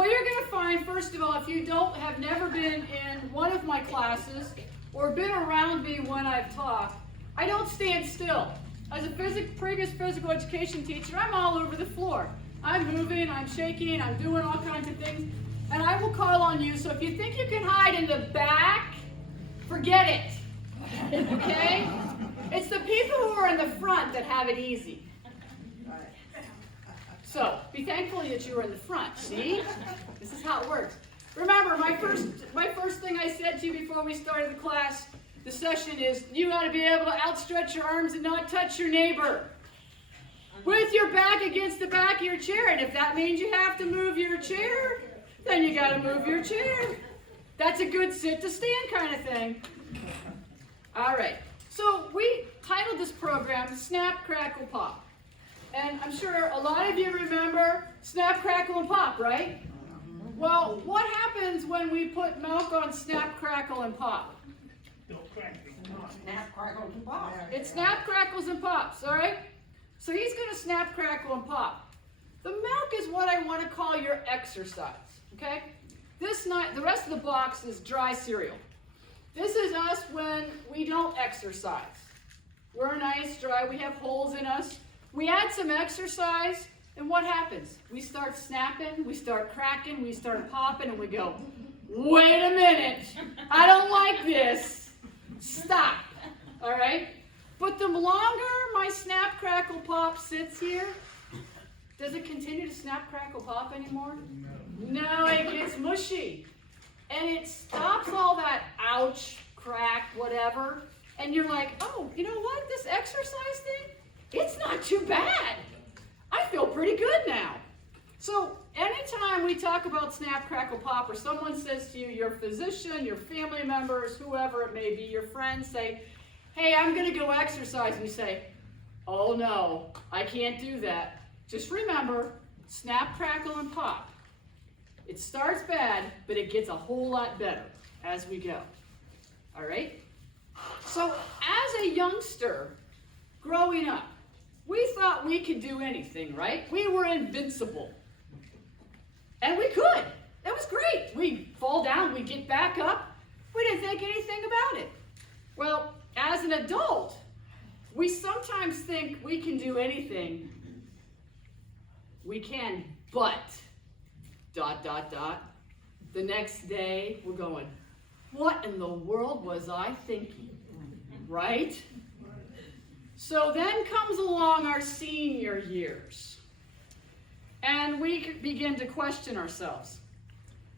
Well, you're going to find, first of all, if you have never been in one of my classes or been around me when I've talked, I don't stand still. As a previous physical education teacher, I'm all over the floor. I'm moving, I'm shaking, I'm doing all kinds of things, and I will call on you. So if you think you can hide in the back, forget it, okay? It's the people who are in the front that have it easy. So be thankful that you were in the front, see? This is how it works. Remember, my first thing I said to you before we started the class, the session is, you ought to be able to outstretch your arms and not touch your neighbor. With your back against the back of your chair. And if that means you have to move your chair, then you got to move your chair. That's a good sit to stand kind of thing. All right. So we titled this program Snap, Crackle, Pop. And I'm sure a lot of you remember Snap, Crackle, and Pop, right? Well, what happens when we put milk on Snap, Crackle, and Pop? Snap, crackles, and pop. It snap, crackles, and pops, all right? So he's going to snap, crackle, and pop. The milk is what I want to call your exercise, okay? The rest of the box is dry cereal. This is us when we don't exercise. We're nice, dry, we have holes in us. We add some exercise, and what happens? We start snapping, we start cracking, we start popping, and we go, wait a minute, I don't like this. Stop, all right? But the longer my snap, crackle, pop sits here, does it continue to snap, crackle, pop anymore? No, it gets mushy. And it stops all that ouch, crack, whatever. And you're like, oh, you know what? This exercise thing, it's not too bad. I feel pretty good now. So anytime we talk about snap, crackle, pop, or someone says to you, your physician, your family members, whoever it may be, your friends say, hey, I'm going to go exercise. And you say, oh no, I can't do that. Just remember, snap, crackle, and pop. It starts bad, but it gets a whole lot better as we go. All right? So as a youngster growing up, we thought we could do anything, right? We were invincible. And we could. That was great. We'd fall down, we'd get back up. We didn't think anything about it. Well, as an adult, we sometimes think we can do anything. We can, but, ... The next day, we're going, what in the world was I thinking? Right? So then comes along our senior years. And we begin to question ourselves.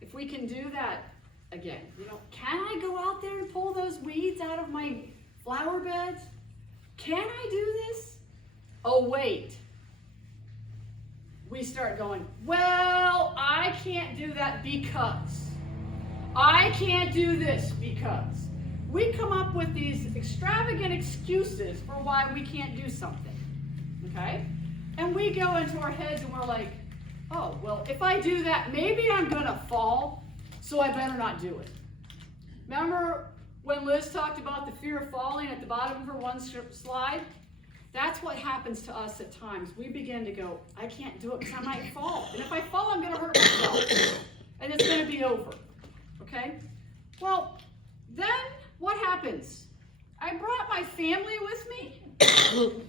If we can do that again, can I go out there and pull those weeds out of my flower beds? Can I do this? Oh, wait. We start going, well, I can't do that because. I can't do this because. We come up with these extravagant excuses for why we can't do something, okay? And we go into our heads and we're like, oh, well, if I do that, maybe I'm going to fall, so I better not do it. Remember when Liz talked about the fear of falling at the bottom of her one slide? That's what happens to us at times. We begin to go, I can't do it because I might fall. And if I fall, I'm going to hurt myself. And it's going to be over, okay? Well, then what happens? I brought my family with me.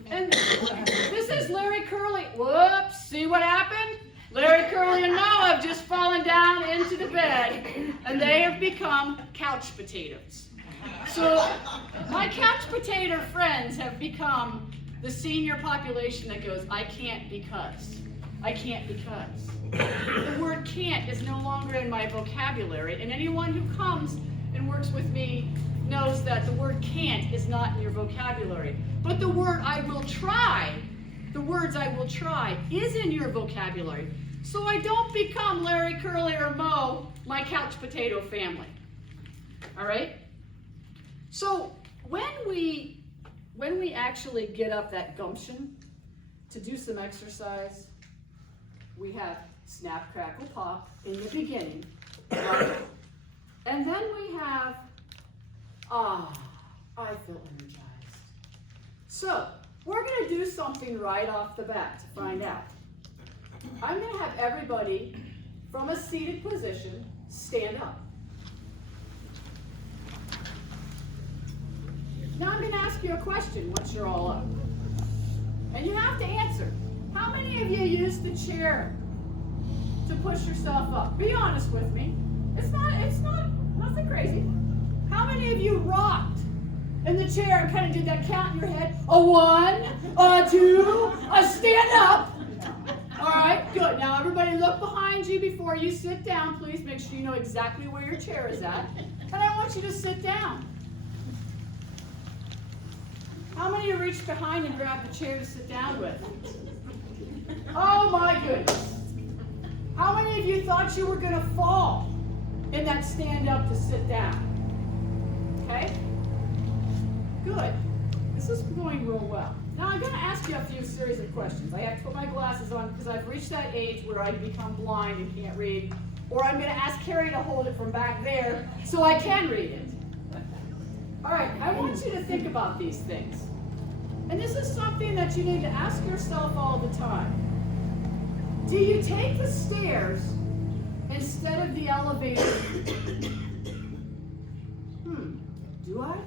And this is Larry Curly. Whoops, see what happened? Larry Curly and Mo have just fallen down into the bed, and they have become couch potatoes. So my couch potato friends have become the senior population that goes, I can't because. I can't because. The word can't is no longer in my vocabulary, and anyone who comes and works with me knows that the word can't is not in your vocabulary. But the word I will try, the words I will try, is in your vocabulary. So I don't become Larry, Curly, or Mo, my couch potato family. All right? So when we actually get up that gumption to do some exercise, we have snap, crackle, pop in the beginning. Right? And then we have, I feel energized. So we're going to do something right off the bat to find out. I'm going to have everybody from a seated position, stand up. Now I'm going to ask you a question once you're all up. And you have to answer. How many of you use the chair to push yourself up? Be honest with me. It's not nothing crazy. How many of you rocked in the chair and kind of did that count in your head? A 1, a 2, a stand up. All right, good. Now everybody look behind you before you sit down. Please make sure you know exactly where your chair is at. And I want you to sit down. How many of you reached behind and grabbed the chair to sit down with? Oh my goodness. How many of you thought you were going to fall in that stand up to sit down? Okay? Good. This is going real well. Now I'm going to ask you a few series of questions. I have to put my glasses on because I've reached that age where I become blind and can't read. Or I'm going to ask Carrie to hold it from back there so I can read it. All right, I want you to think about these things. And this is something that you need to ask yourself all the time. Do you take the stairs instead of the elevator? Do I?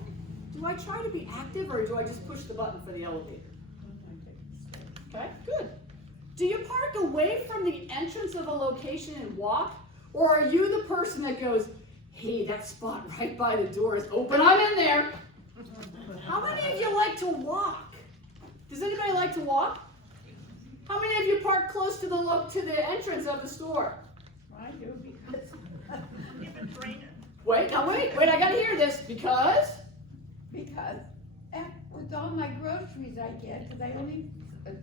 Do I try to be active or do I just push the button for the elevator? Okay, good. Do you park away from the entrance of a location and walk? Or are you the person that goes, hey, that spot right by the door is open, I'm in there? How many of you like to walk? Does anybody like to walk? How many of you park close to the entrance of the store? I do because if it's raining. Wait, I gotta hear this, because? Because with all my groceries I get, because I only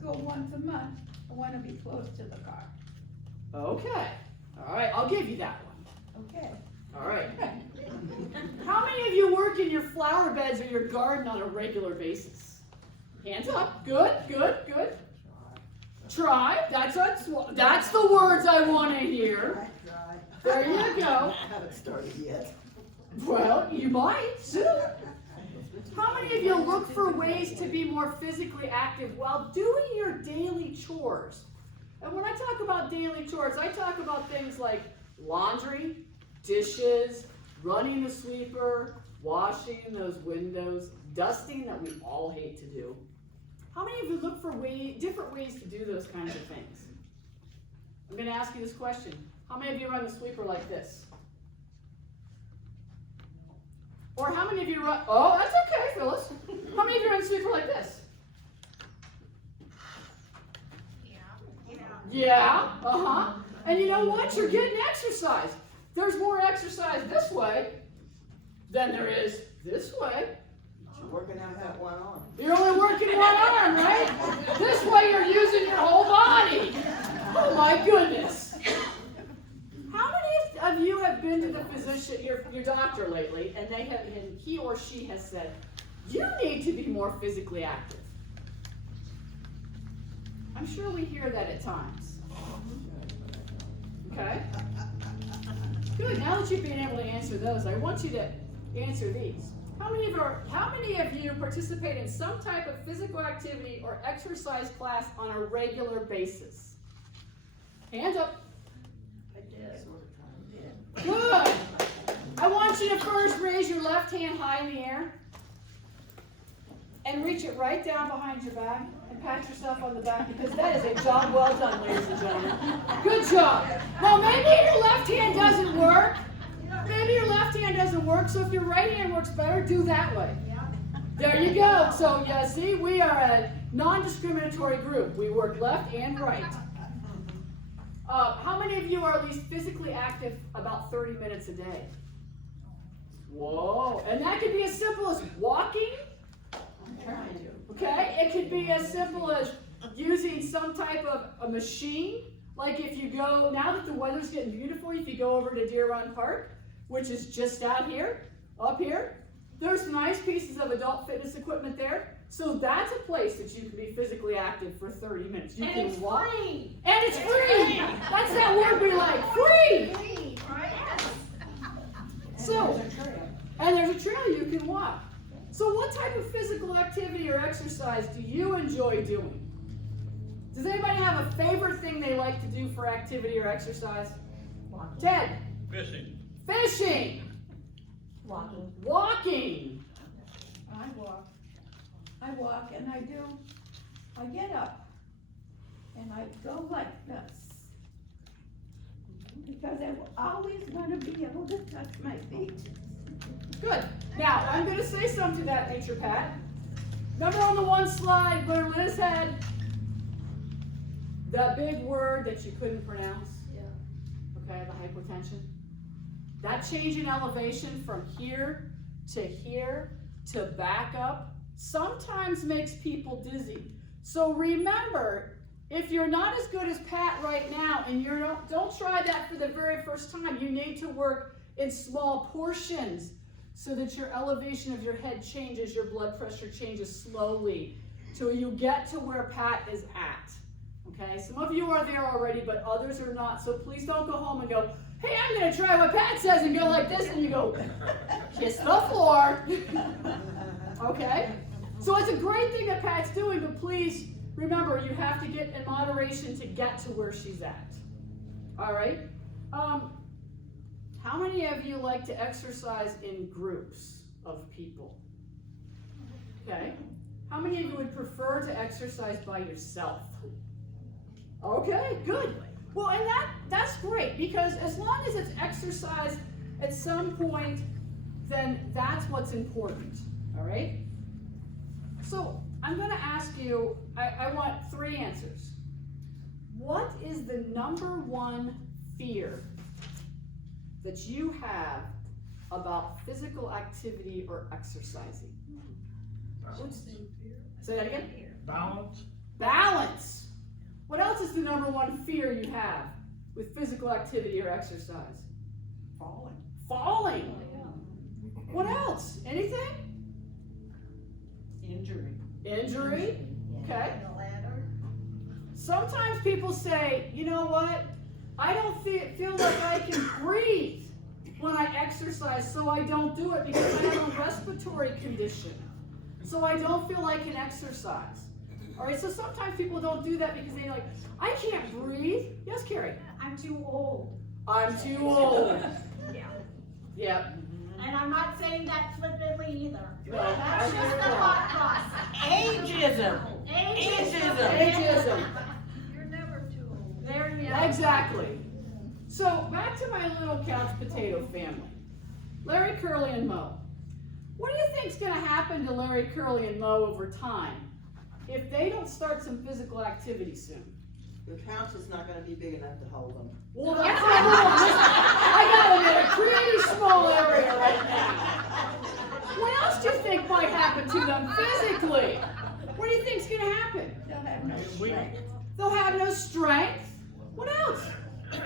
go once a month, I want to be close to the car. Okay, all right, I'll give you that one. Okay. All right. How many of you work in your flower beds or your garden on a regular basis? Hands up. Good, good, good. Try. That's the words I want to hear. There you go. I haven't started yet. Well, you might soon. How many of you look for ways to be more physically active while doing your daily chores? And when I talk about daily chores, I talk about things like laundry, dishes, running the sweeper, washing those windows, dusting that we all hate to do. How many of you look for different ways to do those kinds of things? I'm going to ask you this question. How many of you run the sweeper like this? Or how many of you run, oh, that's okay, Phyllis. How many of you run the sweeper like this? Yeah, And you know what? You're getting exercise. There's more exercise this way than there is this way. You're working out that one arm. You're only working one arm, right? This way you're using your whole body. Oh my goodness. How many of you have been to the physician, your doctor lately, and he or she has said, you need to be more physically active? I'm sure we hear that at times. Okay? Good. Now that you've been able to answer those, I want you to answer these. How many of you participate in some type of physical activity or exercise class on a regular basis? Hands up. I did. Good. I want you to first raise your left hand high in the air and reach it right down behind your back and pat yourself on the back, because that is a job well done, ladies and gentlemen. Good job. Now maybe your left hand doesn't work. Maybe your left hand doesn't work, so if your right hand works better, do that way. There you go. So, yeah, see, we are a non-discriminatory group. We work left and right. How many of you are at least physically active about 30 minutes a day? Whoa. And that could be as simple as walking. I'm trying to. Okay? It could be as simple as using some type of a machine. Like if you go, now that the weather's getting beautiful, if you go over to Deer Run Park, which is just out here, up here, there's nice pieces of adult fitness equipment there. So that's a place that you can be physically active for 30 minutes. You can walk. Free. And it's free. That's that word we like, free. Free, right? So, and there's a trail you can walk. So what type of physical activity or exercise do you enjoy doing? Does anybody have a favorite thing they like to do for activity or exercise? Walking. Ted. Fishing. Fishing. Walking. Walking. I walk and I get up and I go like this. Because I always want to be able to touch my feet. Good. Now, I'm going to say something to that nature, Pat. Remember on the one slide where Liz had that big word that you couldn't pronounce? Yeah. Okay, the hypotension. That change in elevation from here to back up sometimes makes people dizzy. So remember, if you're not as good as Pat right now and you don't try that for the very first time, you need to work in small portions so that your elevation of your head changes, your blood pressure changes slowly till you get to where Pat is at. Okay, some of you are there already, but others are not. So please don't go home and go, hey, I'm going to try what Pat says and go like this, and you go, kiss the floor. Okay? So it's a great thing that Pat's doing, but please remember, you have to get in moderation to get to where she's at. All right? How many of you like to exercise in groups of people? Okay. How many of you would prefer to exercise by yourself? Okay, good. Well, and that's great, because as long as it's exercise at some point, then that's what's important. All right? So I'm going to ask you, I want 3 answers. What is the number one fear that you have about physical activity or exercising? Say that again? Balance. Balance. What else is the number one fear you have with physical activity or exercise? Falling. Falling. What else? Anything? Injury. Injury? Okay. The ladder. Sometimes people say, you know what? I don't feel like I can breathe when I exercise, so I don't do it because I have a respiratory condition. So I don't feel I can exercise. All right, so sometimes people don't do that because they're like, I can't breathe. Yes, Carrie? I'm too old. I'm too old. Yeah. Yep. And I'm not saying that flippantly either. No, That's I just hear the it. thought process. Ageism. Ageism. Ageism. You're never too old. There you go. Exactly. So back to my little couch potato family. Larry, Curly, and Mo. What do you think's going to happen to Larry, Curly, and Mo over time if they don't start some physical activity soon? The couch is not gonna be big enough to hold them. Well, that's I got them in a pretty small area right now. What else do you think might happen to them physically? What do you think's going to happen? They'll have no strength. They'll have no strength. What else? They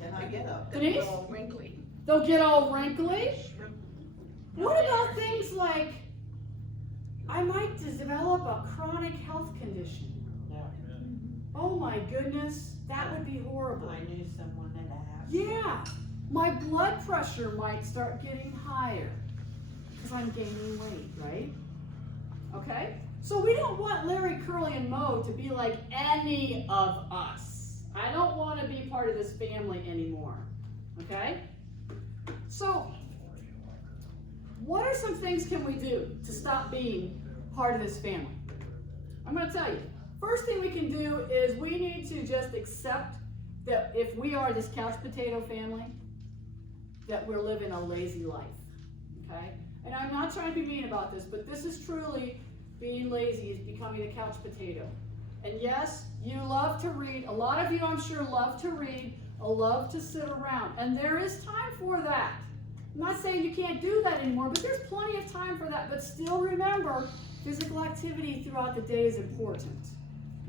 cannot get up. Denise? All wrinkly. They'll get all wrinkly. What about things like, I might develop a chronic health condition? Yeah. Oh my goodness, that would be horrible. I knew someone that had. Yeah, my blood pressure might start getting higher because I'm gaining weight, right? Okay? So we don't want Larry, Curly, and Mo to be like any of us. I don't want to be part of this family anymore. Okay? So, what are some things can we do to stop being part of this family? I'm going to tell you. First thing we can do is we need to just accept that if we are this couch potato family, that we're living a lazy life. Okay? And I'm not trying to be mean about this, but this is truly being lazy, is becoming a couch potato. And yes, you love to read. A lot of you, I'm sure, love to read, love to sit around. And there is time for that. I'm not saying you can't do that anymore, but there's plenty of time for that. But still remember, physical activity throughout the day is important.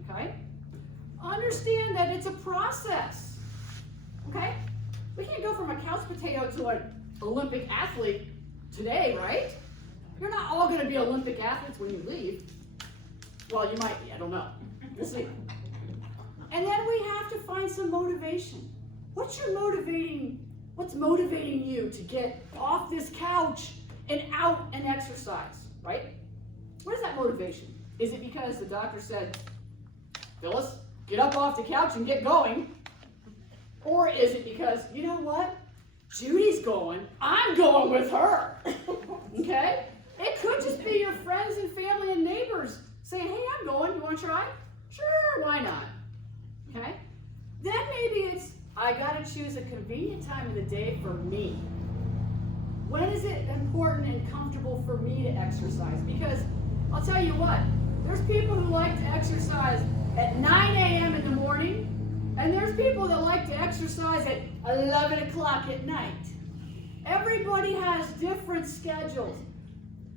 Okay? Understand that it's a process. Okay? We can't go from a couch potato to an Olympic athlete today, right? You're not all going to be Olympic athletes when you leave. Well, you might be. I don't know. We'll see. And then we have to find some motivation. What's motivating you to get off this couch and out and exercise, right? What is that motivation? Is it because the doctor said, Phyllis, get up off the couch and get going? Or is it because, you know what? Judy's going, I'm going with her. Okay? It could just be your friends and family and neighbors saying, hey, I'm going. You want to try? Sure, why not? Okay? Then maybe it's, I got to choose a convenient time of the day for me. When is it important and comfortable for me to exercise? Because I'll tell you what, there's people who like to exercise at 9 a.m. in the morning, and there's people that like to exercise at 11 o'clock at night. Everybody has different schedules.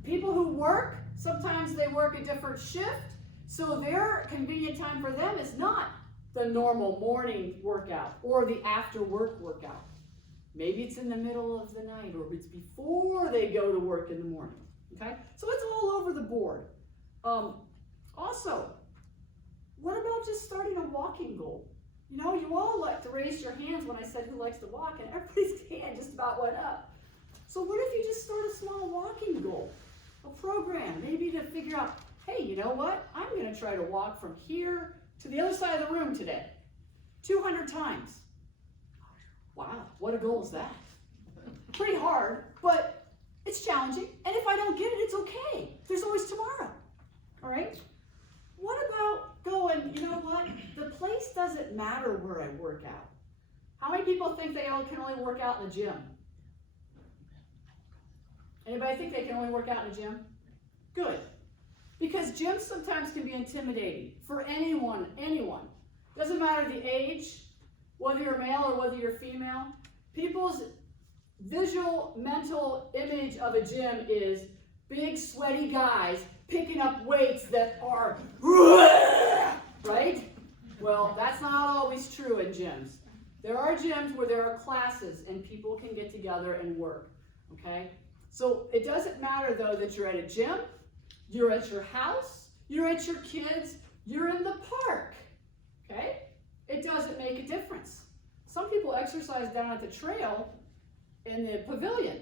People who work, sometimes they work a different shift, so their convenient time for them is not the normal morning workout or the after work workout. Maybe it's in the middle of the night, or it's before they go to work in the morning. Okay? So it's all over the board. Also, what about just starting a walking goal? You know, you all like to raise your hands when I said who likes to walk, and everybody's hand just about went up. So what if you just start a small walking goal? A program, maybe to figure out, hey, you know what? I'm going to try to walk from here to the other side of the room today. 200 times. Wow, what a goal is that? Pretty hard, but it's challenging. And if I don't get it, it's okay. There's always tomorrow. All right? What about going, you know what? The place doesn't matter where I work out. How many people think they can only work out in the gym? Anybody think they can only work out in the gym? Good. Because gyms sometimes can be intimidating for anyone. Doesn't matter the age, whether you're male or whether you're female. People's visual, mental image of a gym is big, sweaty guys picking up weights that are, right? Well, that's not always true in gyms. There are gyms where there are classes and people can get together and work, okay? So it doesn't matter, though, that you're at a gym, you're at your house, you're at your kids, you're in the park, okay? It doesn't make a difference. Some people exercise down at the trail in the pavilion.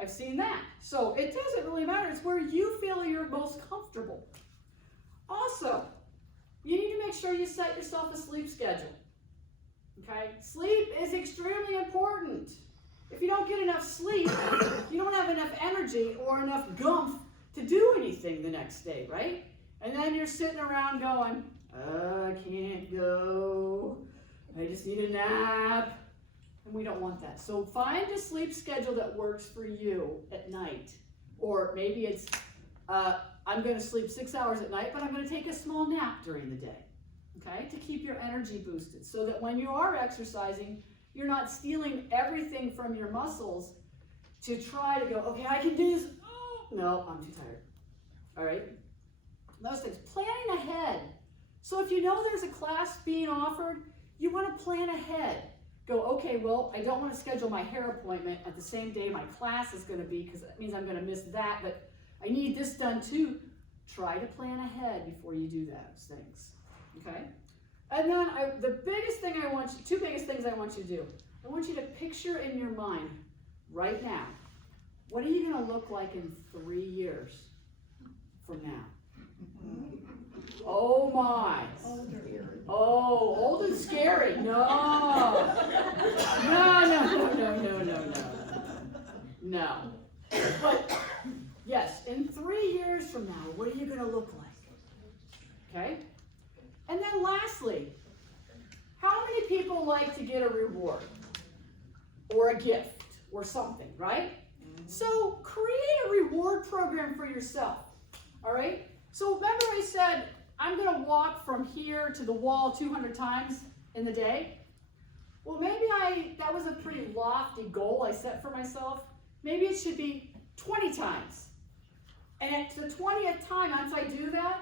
I've seen that. So it doesn't really matter. It's where you feel you're most comfortable. Also, you need to make sure you set yourself a sleep schedule. Okay? Sleep is extremely important. If you don't get enough sleep, you don't have enough energy or enough gumph to do anything the next day, right? And then you're sitting around going, I can't go. I just need a nap. And we don't want that. So find a sleep schedule that works for you at night. Or maybe it's, I'm going to sleep 6 hours at night, but I'm going to take a small nap during the day. Okay? To keep your energy boosted. So that when you are exercising, you're not stealing everything from your muscles to try to go, okay, I can do this. Oh, no, I'm too tired. All right? Those things. Planning ahead. So if you know there's a class being offered, you want to plan ahead. Go, okay, well, I don't want to schedule my hair appointment at the same day my class is going to be because that means I'm going to miss that, but I need this done too. Try to plan ahead before you do those things, okay? And then the biggest thing I want you, two biggest things I want you to do. I want you to picture in your mind right now, what are you going to look like in 3 years from now? Oh my. Oh, old and scary. No. No. But yes, in 3 years from now, what are you going to look like? Okay? And then lastly, how many people like to get a reward or a gift or something, right? So create a reward program for yourself. All right? So remember I said, I'm going to walk from here to the wall 200 times in the day. Well, maybe that was a pretty lofty goal I set for myself. Maybe it should be 20 times. And at the 20th time, once I do that,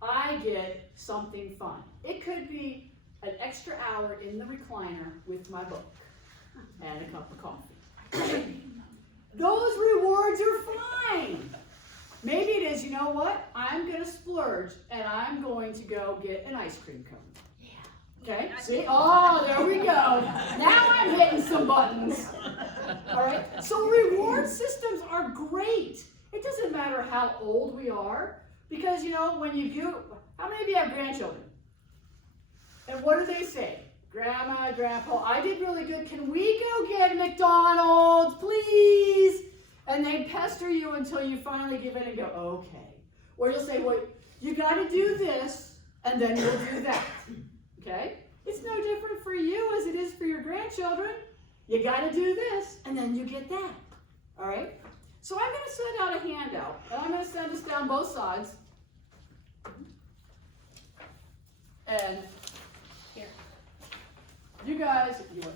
I get something fun. It could be an extra hour in the recliner with my book and a cup of coffee. Those rewards are fine. Maybe it is, you know what? I'm going to splurge and I'm going to go get an ice cream cone. Yeah. Okay? See? Oh, there we go. Now I'm hitting some buttons. All right? So reward systems are great. It doesn't matter how old we are because, you know, when you do, how many of you have grandchildren? And what do they say? Grandma, Grandpa, I did really good. Can we go get McDonald's, please? And they pester you until you finally give in and go, okay. Or you'll say, well, you got to do this, and then you'll do that. Okay? It's no different for you as it is for your grandchildren. You got to do this, and then you get that. All right? So I'm going to send out a handout, and I'm going to send this down both sides. And Here. you guys, okay.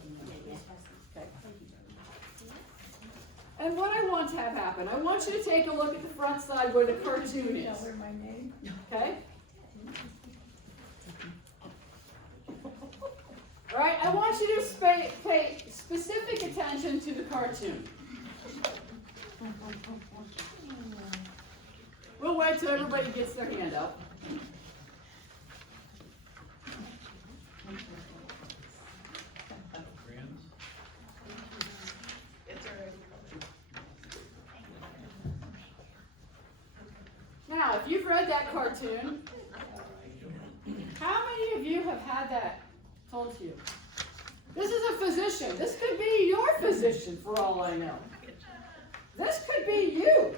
And what I want to have happen, I want you to take a look at the front side where the cartoon is. Tell her my name. Okay? All right, I want you to pay specific attention to the cartoon. We'll wait till everybody gets their hand up. Now, if you've read that cartoon, how many of you have had that told to you? This is a physician. This could be your physician for all I know. This could be you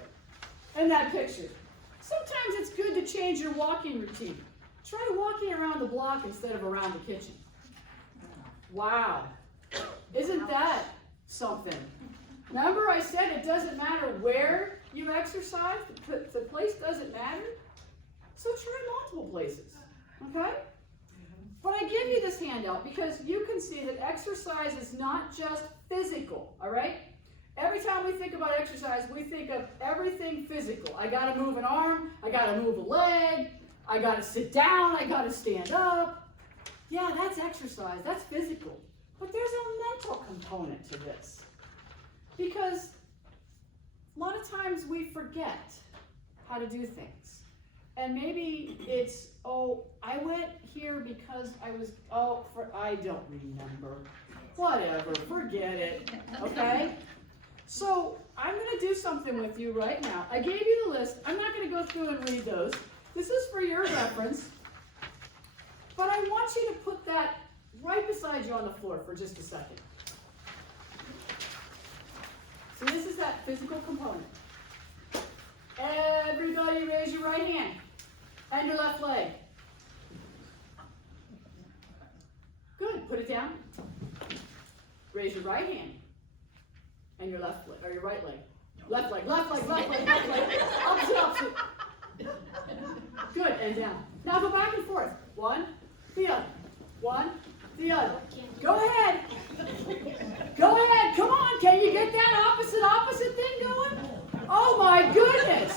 in that picture. Sometimes it's good to change your walking routine. Try walking around the block instead of around the kitchen. Wow. Isn't that something? Remember I said it doesn't matter where you exercise, the place doesn't matter. So try multiple places, okay? But I give you this handout because you can see that exercise is not just physical, all right? Every time we think about exercise, we think of everything physical. I gotta move an arm, I gotta move a leg, I gotta sit down, I gotta stand up. Yeah, that's exercise, that's physical. But there's a mental component to this. Because a lot of times we forget how to do things. And maybe it's, oh, I went here because I was, I don't remember. Whatever, forget it, okay? So I'm gonna do something with you right now. I gave you the list. I'm not gonna go through and read those. This is for your reference. But I want you to put that right beside you on the floor for just a second. So this is that physical component. Everybody raise your right hand and your left leg. Good, put it down. Raise your right hand and your left leg, or your right leg. Left leg, left leg, left leg, left leg. Opposite, opposite. Good, and down. Now go back and forth. One, the other. One, the other. Go ahead. Go ahead. Come on. Can you get that opposite thing going? Oh my goodness.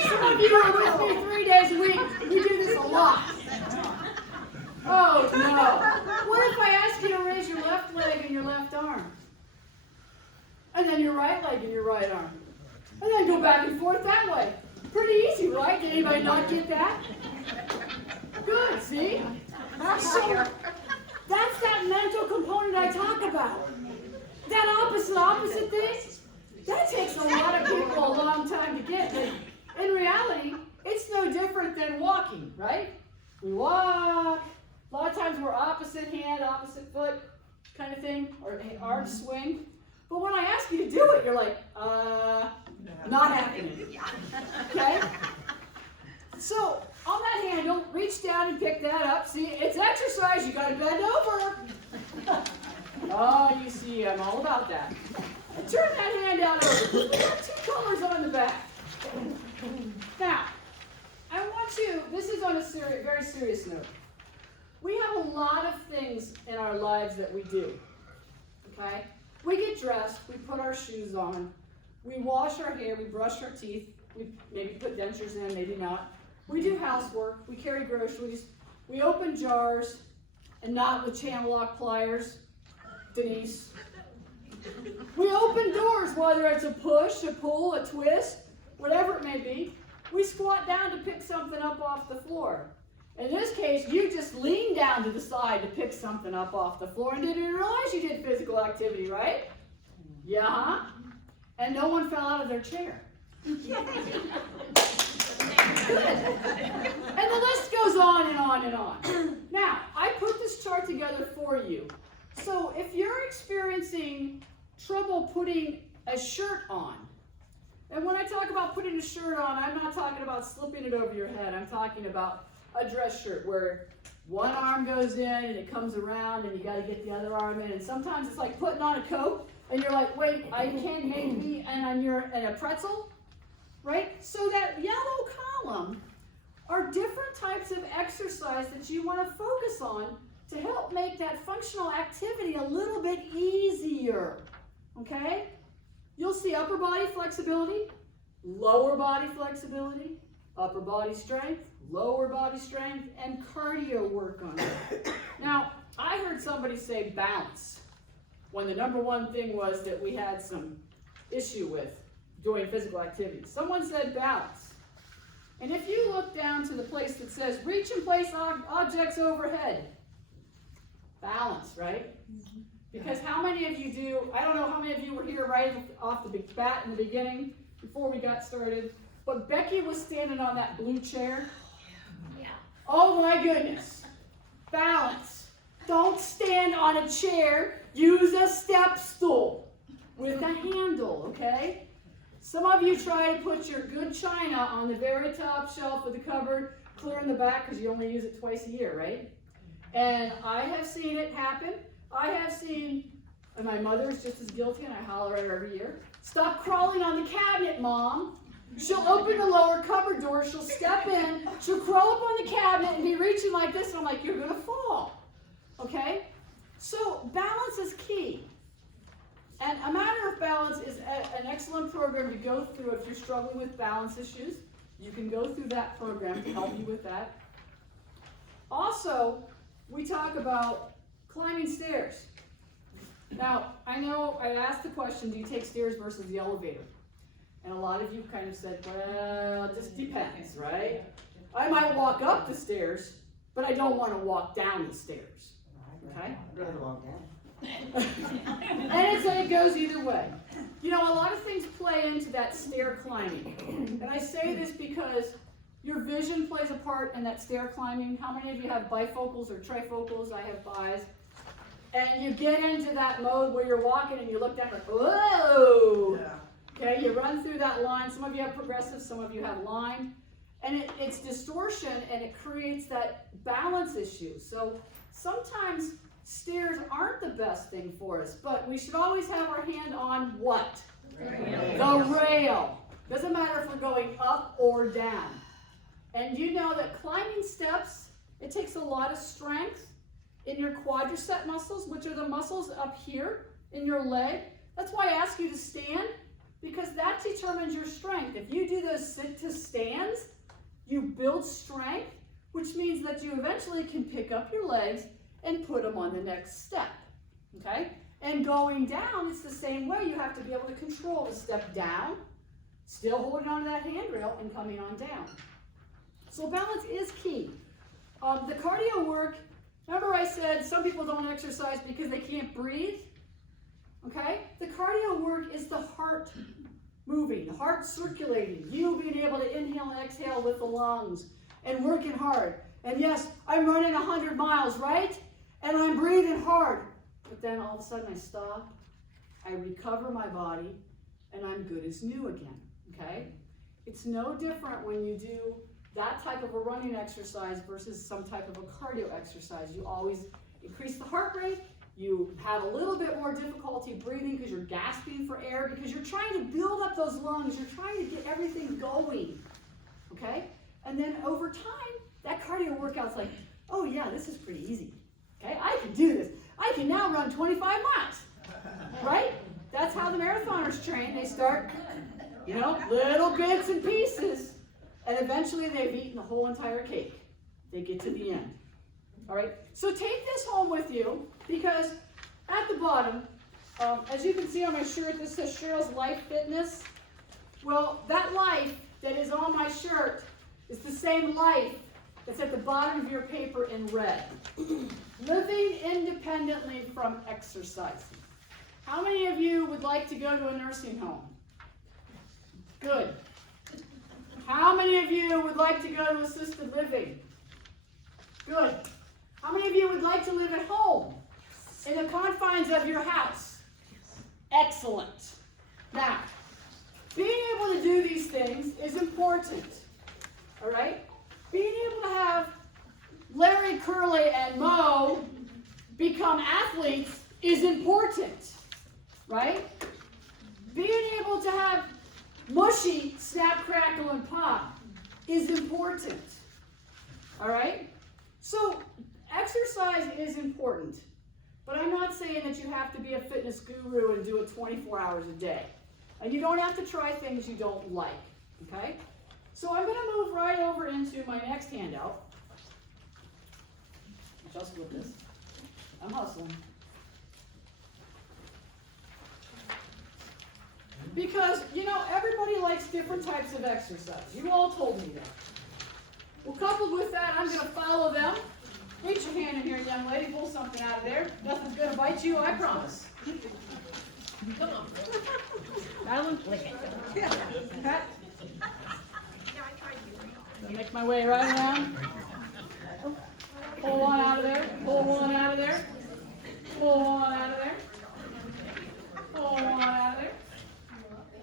Some of you are with me 3 days a week. We do this a lot. Oh no. What if I ask you to raise your left leg and your left arm? And then your right leg and your right arm. And then go back and forth that way. Pretty easy, right? Did anybody not get that? Good, see? So, that's that mental component I talk about. That opposite thing, that takes a lot of people a long time to get. But in reality, it's no different than walking, right? We walk. A lot of times we're opposite hand, opposite foot kind of thing, or arm swing. But when I ask you to do it, you're like, not happening. Okay? So, on that handle, reach down and pick that up. See, it's exercise. You got to bend over. Oh, you see, I'm all about that. And turn that hand out over. We got 2 colors on the back. Now, I want you, this is on a very serious note. We have a lot of things in our lives that we do. Okay? We get dressed, we put our shoes on, we wash our hair, we brush our teeth, we maybe put dentures in, maybe not. We do housework, we carry groceries, we open jars, and not with channel lock pliers, Denise. We open doors, whether it's a push, a pull, a twist, whatever it may be. We squat down to pick something up off the floor. In this case, you just leaned down to the side to pick something up off the floor and didn't realize you did physical activity, right? Yeah, huh? And no one fell out of their chair. And the list goes on and on and on. Now, I put this chart together for you. So if you're experiencing trouble putting a shirt on, and when I talk about putting a shirt on, I'm not talking about slipping it over your head. I'm talking about a dress shirt where one arm goes in and it comes around and you got to get the other arm in. And sometimes it's like putting on a coat and you're like, wait, I can't make me and you're in a pretzel, right? So that yellow column are different types of exercise that you want to focus on to help make that functional activity a little bit easier, okay? You'll see upper body flexibility, lower body flexibility, upper body strength, lower body strength, and cardio work on it. Now, I heard somebody say balance when the number one thing was that we had some issue with doing physical activity. Someone said balance. And if you look down to the place that says reach and place objects overhead, balance, right? Because how many of you do, I don't know how many of you were here right off the bat in the beginning, before we got started, but Becky was standing on that blue chair. Yeah. Oh my goodness. Balance. Don't stand on a chair, use a step stool with a handle, okay? Some of you try to put your good china on the very top shelf of the cupboard, clear in the back because you only use it twice a year, right? And I have seen it happen. I have seen, and my mother's just as guilty, and I holler at her every year, stop crawling on the cabinet, Mom. She'll open the lower cupboard door, she'll step in, she'll crawl up on the cabinet and be reaching like this, and I'm like, you're gonna fall, okay? So balance is key. And A Matter of Balance is an excellent program to go through if you're struggling with balance issues. You can go through that program to help you with that. Also, we talk about climbing stairs. Now, I know I asked the question, do you take stairs versus the elevator? And a lot of you kind of said, well, it just depends, right? I might walk up the stairs, but I don't want to walk down the stairs, okay? I'd rather walk down. And it goes either way. You know, a lot of things play into that stair climbing. And I say this because your vision plays a part in that stair climbing. How many of you have bifocals or trifocals? I have bis. And you get into that mode where you're walking and you look down like, whoa! Yeah. Okay, you run through that line. Some of you have progressive, some of you have line. And it's distortion and it creates that balance issue. So sometimes stairs aren't the best thing for us, but we should always have our hand on what? The rail. Doesn't matter if we're going up or down. And you know that climbing steps, it takes a lot of strength in your quadricep muscles, which are the muscles up here in your leg. That's why I ask you to stand, because that determines your strength. If you do those sit to stands, you build strength, which means that you eventually can pick up your legs and put them on the next step, okay? And going down, it's the same way. You have to be able to control the step down, still holding onto that handrail and coming on down. So balance is key. The cardio work, remember I said some people don't exercise because they can't breathe? Okay? The cardio work is the heart moving, the heart circulating, you being able to inhale and exhale with the lungs and working hard. And yes, I'm running 100 miles, right? And I'm breathing hard. But then all of a sudden I stop, I recover my body, and I'm good as new again, okay? It's no different when you do that type of a running exercise versus some type of a cardio exercise. You always increase the heart rate, you have a little bit more difficulty breathing because you're gasping for air, because you're trying to build up those lungs, you're trying to get everything going, okay? And then over time, that cardio workout's like, oh yeah, this is pretty easy, okay? I can do this. I can now run 25 miles, right? That's how the marathoners train. They start, you know, little bits and pieces, and eventually they've eaten the whole entire cake. They get to the end, all right? So take this home with you, because at the bottom, as you can see on my shirt, this says Cheryl's Life Fitness. Well, that life that is on my shirt is the same life that's at the bottom of your paper in red. Living independently from exercising. How many of you would like to go to a nursing home? Good. How many of you would like to go to assisted living? Good. How many of you would like to live at home in the confines of your house? Excellent. Now, being able to do these things is important. All right? Being able to have Larry, Curly, and Mo become athletes is important. Right? Being able to have Mushy, Snap, Crackle, and Pop is important. All right? So, exercise is important. But I'm not saying that you have to be a fitness guru and do it 24 hours a day. And you don't have to try things you don't like. Okay? So I'm going to move right over into my next handout. Just with this. I'm hustling. Because, you know, everybody likes different types of exercise. You all told me that. Well, coupled with that, I'm going to follow them. Reach your hand in here, young lady. Pull something out of there. Nothing's going to bite you, I promise. Come on. Madeline? Pat? I'll make my way right around. Pull one out of there. Pull one out of there. Pull one out of there. Pull one out of there.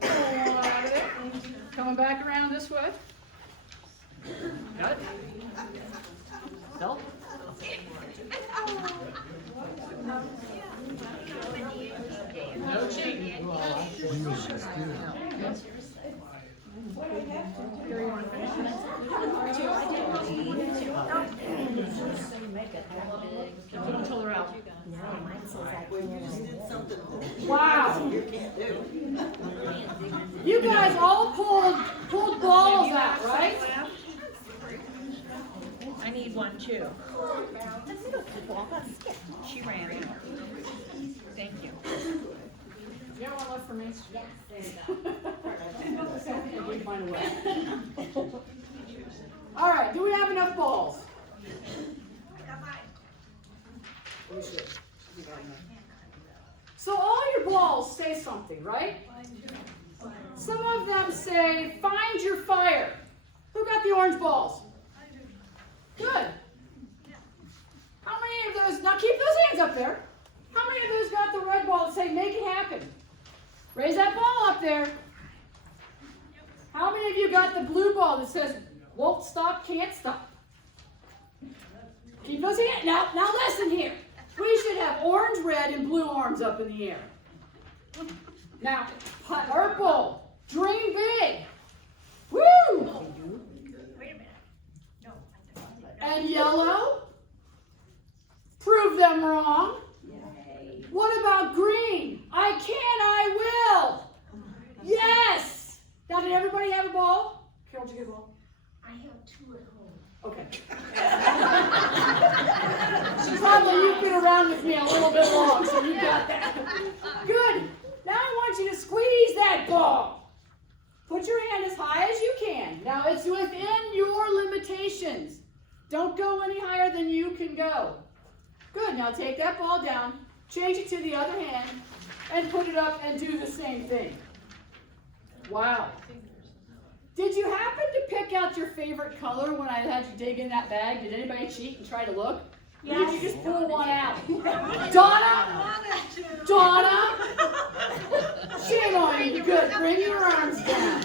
Pull one out of there. Coming back around this way. Got it? No? No cheating. What I have to do. Here, you want to finish it? Put them till they're out. Well, you just did something Wow. you can't do. You guys all pulled balls out, right? I need one too. She ran out. Thank you. You got one left for me? Yes, there you go. I gave mine away. All right, do we have enough balls? We should. We got enough. So all your balls say something, right? Some of them say, find your fire. Who got the orange balls? Good. How many of those, now keep those hands up there. How many of those got the red ball that say, make it happen? Raise that ball up there. How many of you got the blue ball that says, won't stop, can't stop? Keep those hands, now listen here. We should have orange, red, and blue arms up in the air. Now, purple, dream big. Woo! Wait a minute. No. And yellow, prove them wrong. What about green? I can, I will. Yes. Now, did everybody have a ball? Carol, did you get a ball? I have two at home. Okay. Probably you've been around with me a little bit long, so you got that. Good. Now I want you to squeeze that ball. Put your hand as high as you can. Now it's within your limitations. Don't go any higher than you can go. Good. Now take that ball down, change it to the other hand, and put it up and do the same thing. Wow. Did you happen to pick out your favorite color when I had you dig in that bag? Did anybody cheat and try to look? Or did you just pull one out? Donna? Donna? Shame on you. Good. Bring your arms down.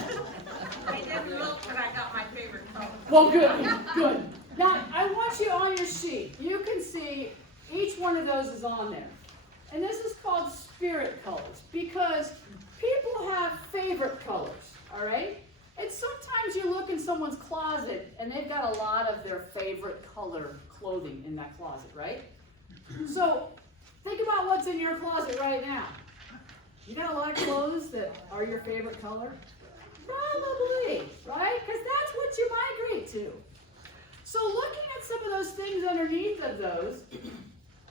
I didn't look, but I got my favorite color. Well, good. Good. Now, I want you on your sheet. You can see each one of those is on there. And this is called spirit colors because people have favorite colors, all right? And sometimes you look in someone's closet and they've got a lot of their favorite color clothing in that closet, right? So think about what's in your closet right now. You got a lot of clothes that are your favorite color? Probably, right? Because that's what you migrate to. So looking at some of those things underneath of those,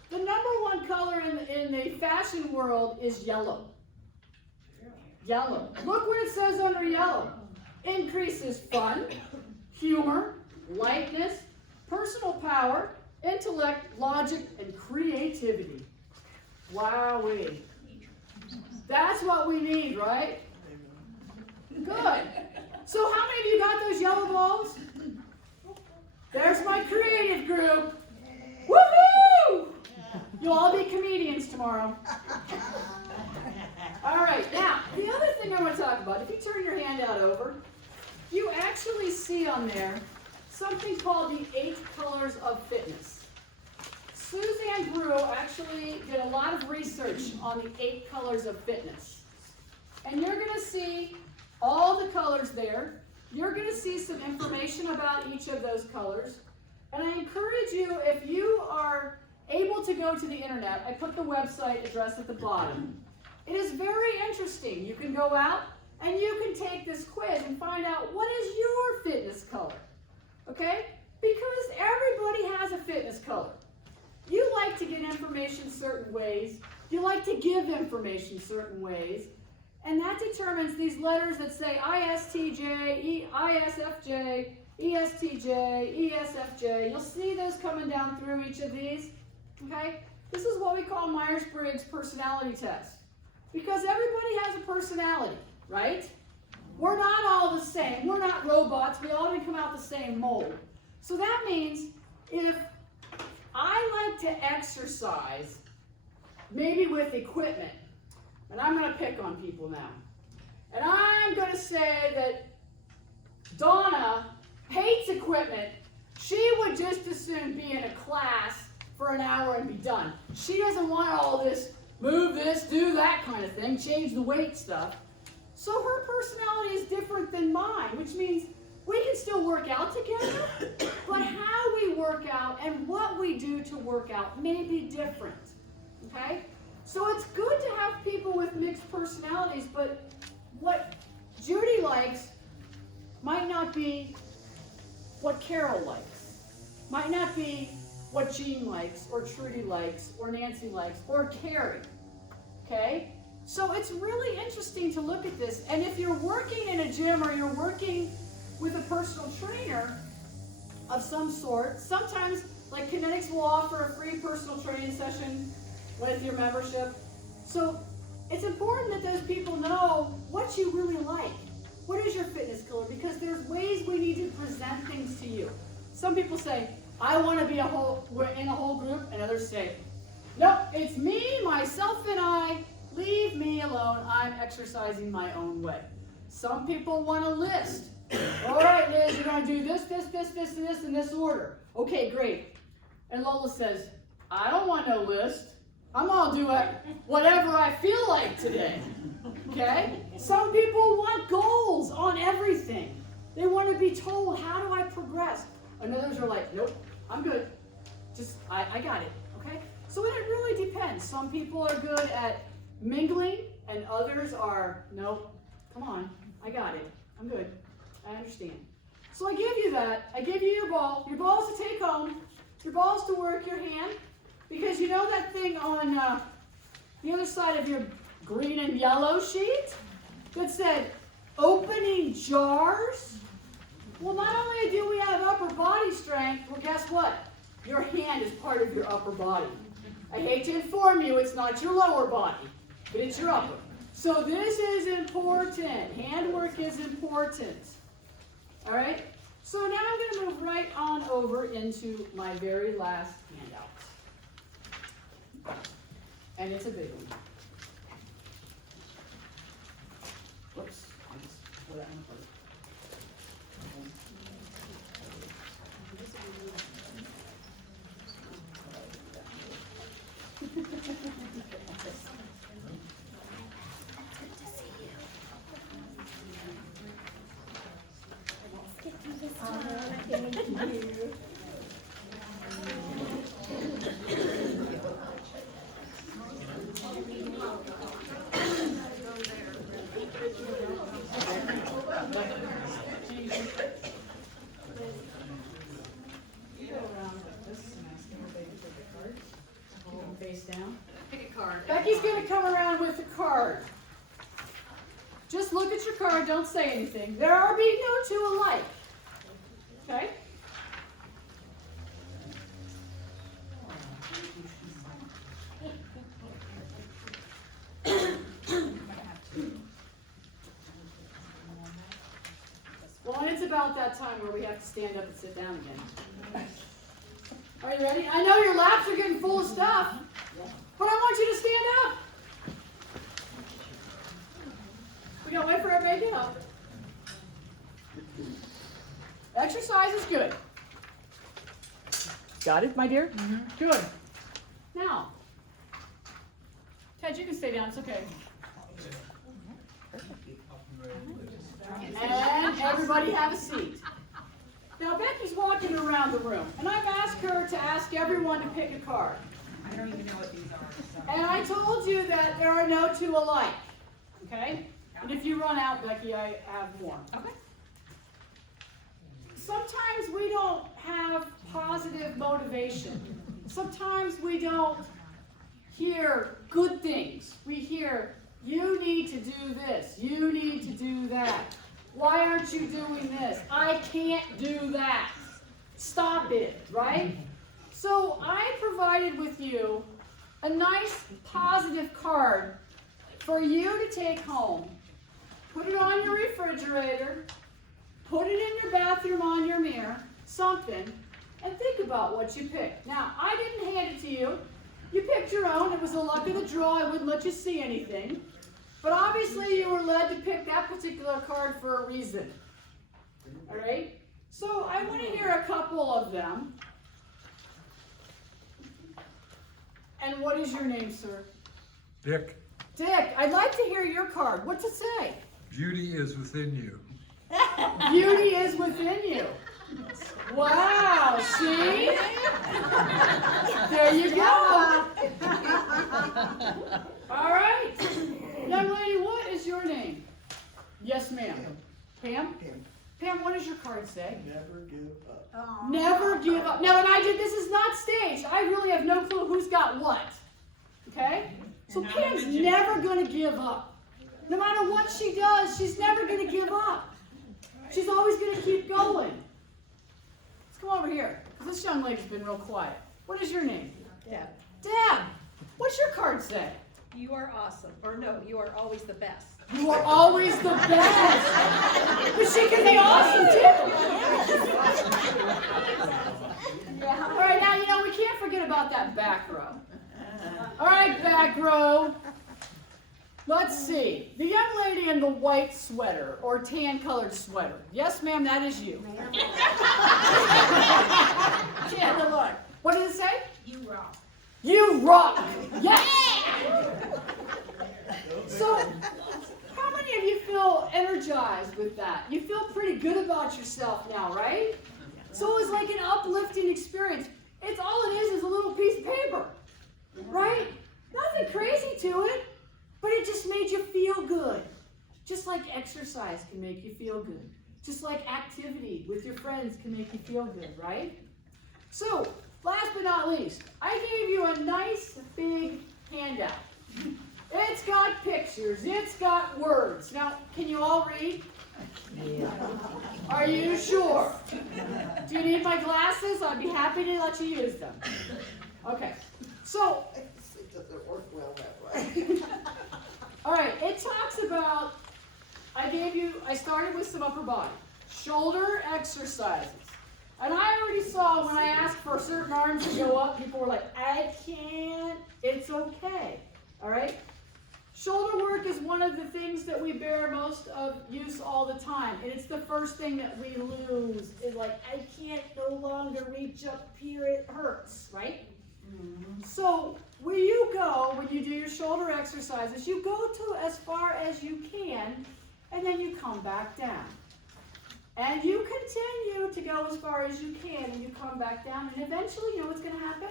the number one color in the fashion world is yellow. Yellow. Look what it says under yellow. Increases fun, humor, lightness, personal power, intellect, logic, and creativity. Wowee. That's what we need, right? Good. So how many of you got those yellow balls? There's my creative group. Woohoo! You'll all be comedians tomorrow. All right, now, the other thing I want to talk about, if you turn your handout over, you actually see on there something called the 8 colors of fitness. Suzanne Brew actually did a lot of research on the 8 colors of fitness. And you're going to see all the colors there. You're going to see some information about each of those colors. And I encourage you, if you are able to go to the internet, I put the website address at the bottom. It is very interesting. You can go out and you can take this quiz and find out what is your fitness color. Okay? Because everybody has a fitness color. You like to get information certain ways. You like to give information certain ways. And that determines these letters that say ISTJ, ISFJ, ESTJ, ESFJ. You'll see those coming down through each of these. Okay? This is what we call Myers-Briggs personality test. Because everybody has a personality, right? We're not all the same. We're not robots. We all didn't come out the same mold. So that means if I like to exercise, maybe with equipment, and I'm going to pick on people now, and I'm going to say that Donna hates equipment. She would just as soon be in a class for an hour and be done. She doesn't want all this, move this, do that kind of thing, change the weight stuff. So her personality is different than mine, which means we can still work out together, but how we work out and what we do to work out may be different, okay? So it's good to have people with mixed personalities, but what Judy likes might not be what Carol likes, might not be what Jean likes, or Trudy likes, or Nancy likes, or Carrie, okay? So it's really interesting to look at this, and if you're working in a gym or you're working with a personal trainer of some sort, sometimes, like Kinetics will offer a free personal training session with your membership. So it's important that those people know what you really like. What is your fitness color? Because there's ways we need to present things to you. Some people say, I want to be we're in a whole group, and others say, nope, it's me, myself, and I. Leave me alone. I'm exercising my own way. Some people want a list. All right, Liz, you're going to do this, this, this, this, and this in this order. Okay, great. And Lola says, I don't want no list. I'm going to do whatever I feel like today. Okay? Some people want goals on everything. They want to be told, how do I progress? And others are like, nope, I'm good. Just, I got it. Okay? So it really depends. Some people are good at mingling, and others are, nope, come on, I got it. I'm good. I understand. So I give you that. I give you your ball. Your ball is to take home. Your ball is to work your hand. Because you know that thing on the other side of your green and yellow sheet that said opening jars? Well, not only do we have upper body strength, well, guess what? Your hand is part of your upper body. I hate to inform you, it's not your lower body, but it's your upper. So this is important. Handwork is important. All right? So now I'm going to move right on over into my very last handout. And it's a big one. Whoops, I just put that one first. Face down. Pick a card. Becky's going to come around with a card. Just look at your card, don't say anything. There are being no two alike. Okay? that time where we have to stand up and sit down again. Are you ready? I know your laps are getting full of stuff, but I want you to stand up. We gotta wait for everybody to get up. Exercise is good. Got it, my dear? Mm-hmm. Good. Now, Ted, you can stay down. It's okay. And everybody have a seat. Now, Becky's walking around the room, and I've asked her to ask everyone to pick a card. I don't even know what these are. So. And I told you that there are no two alike, okay? And if you run out, Becky, I have more. Okay. Sometimes we don't have positive motivation. Sometimes we don't hear good things. We hear, you need to do this. You need to do that. Why aren't you doing this? I can't do that. Stop it, right? So I provided with you a nice positive card for you to take home. Put it on your refrigerator. Put it in your bathroom on your mirror. Something. And think about what you picked. Now, I didn't hand it to you. You picked your own. It was the luck of the draw. I wouldn't let you see anything. But obviously you were led to pick that particular card for a reason. All right? So I want to hear a couple of them. And what is your name, sir? Dick, Dick, I'd like to hear your card. What's it say? beauty is within you. Beauty is within you. Wow, see? There you go. All right. Young lady, what is your name? Yes, ma'am. Pam? Pam, what does your card say? Never give up. Never give up. Now, when I did, this is not staged. I really have no clue who's got what. Okay? So Pam's never going to give up. No matter what she does, she's never going to give up. She's always going to keep going. Let's come over here, because this young lady's been real quiet. What is your name? Deb, Deb. What's your card say? you are awesome. Or no, you are always the best. You are always the best. But she can be awesome too. All right, now, we can't forget about that back row. All right, back row. Let's see. The young lady in the white sweater or tan-colored sweater. Yes, ma'am, that is you. Yeah, look. What does it say? You rock. You rock. Yes. So, how many of you feel energized with that? You feel pretty good about yourself now, right? So it was like an uplifting experience. It's all it is a little piece of paper, right? Nothing crazy to it, but it just made you feel good. Just like exercise can make you feel good. Just like activity with your friends can make you feel good, right? So, last but not least, I gave you a nice big handout. It's got pictures, it's got words. Now, can you all read? Yeah. Are you sure? Do you need my glasses? I'd be happy to let you use them. Okay, so. It doesn't work well that way. All right, it talks about, I started with some upper body, shoulder exercises. And I already saw when I asked for certain arms to go up, people were like, I can't, it's okay, all right? Shoulder work is one of the things that we bear most of use all the time. And it's the first thing that we lose is like, I can't no longer reach up here, it hurts, right? Mm-hmm. So where you go, when you do your shoulder exercises, you go to as far as you can, and then you come back down. And you continue to go as far as you can, and you come back down, and eventually, you know what's going to happen?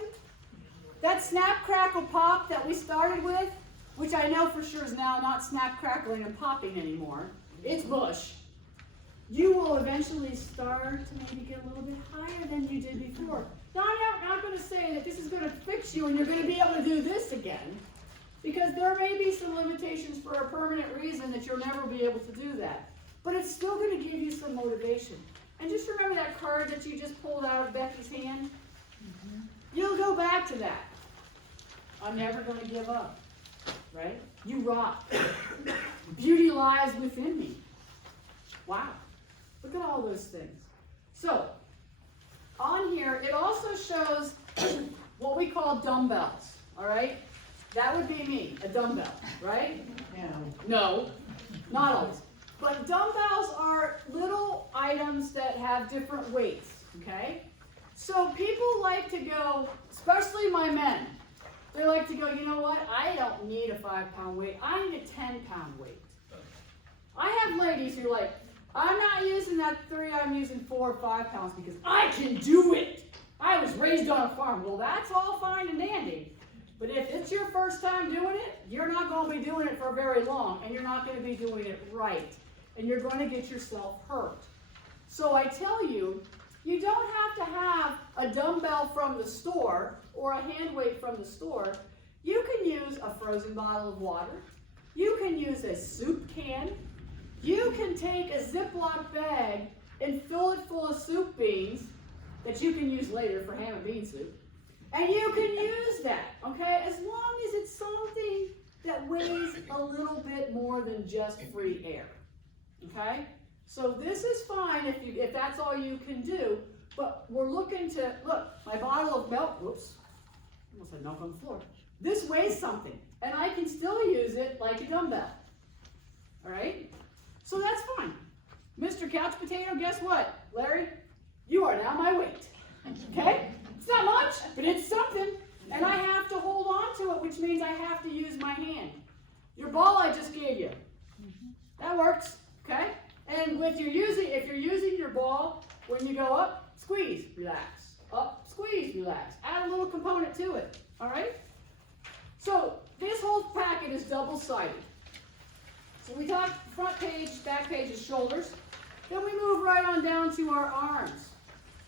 That snap, crackle, pop that we started with, which I know for sure is now not snap, crackling, and popping anymore. It's mush. You will eventually start to maybe get a little bit higher than you did before. Now, I'm not going to say that this is going to fix you and you're going to be able to do this again, because there may be some limitations for a permanent reason that you'll never be able to do that. But it's still going to give you some motivation. And just remember that card that you just pulled out of Becky's hand? Mm-hmm. You'll go back to that. I'm never going to give up. Right? You rock. Beauty lies within me. Wow. Look at all those things. So, on here, it also shows what we call dumbbells, all right? That would be me, a dumbbell, right? No, not always. But dumbbells are little items that have different weights, okay? So people like to go, especially my men, they like to go, you know what, I don't need a 5-pound weight, I need a 10-pound weight. I have ladies who are like, I'm not using that 3, I'm using 4 or 5 pounds because I can do it. I was raised on a farm. Well, that's all fine and dandy. But if it's your first time doing it, you're not going to be doing it for very long, and you're not going to be doing it right. And you're going to get yourself hurt. So I tell you, you don't have to have a dumbbell from the store or a hand weight from the store. You can use a frozen bottle of water. You can use a soup can. You can take a Ziploc bag and fill it full of soup beans that you can use later for ham and bean soup. And you can use that, okay, as long as it's something that weighs a little bit more than just free air, okay? So this is fine if that's all you can do, but we're looking to, look, my bottle of milk, whoops, almost had milk on the floor. This weighs something, and I can still use it like a dumbbell, all right? So that's fine. Mr. Couch Potato, guess what, Larry? You are now my weight, okay? It's not much, but it's something, and I have to hold on to it, which means I have to use my hand. Your ball I just gave you, that works, okay? And if you're using your ball, when you go up, squeeze, relax. Up, squeeze, relax. Add a little component to it, all right? So this whole packet is double-sided. So we talked front page, back page is shoulders. Then we move right on down to our arms.